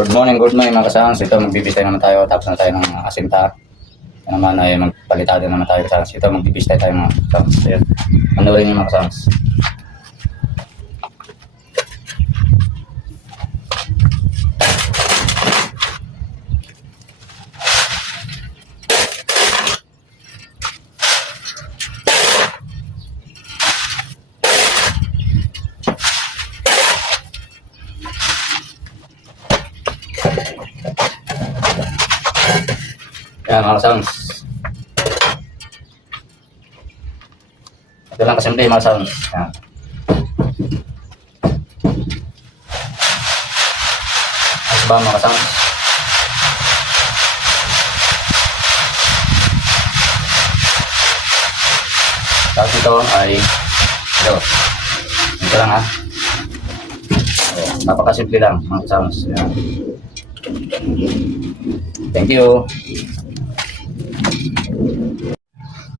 Good morning mga kasangos. Ito magbibistay naman tayo. Tapos na tayo ng asinta. Yan naman ay magpalitado naman tayo kasangos. Ito magbibistay tayo mga kasangos. Ayan. Manurin niyo mga kasangos. Ayan mga kasangos. Ito lang kasimple mga kasangos. Ayan. Ayos ba mga kasangos? Tapos ito ay ito lang ha. Ayan. Napakasimple lang mga kasangos. Ayan. Thank you.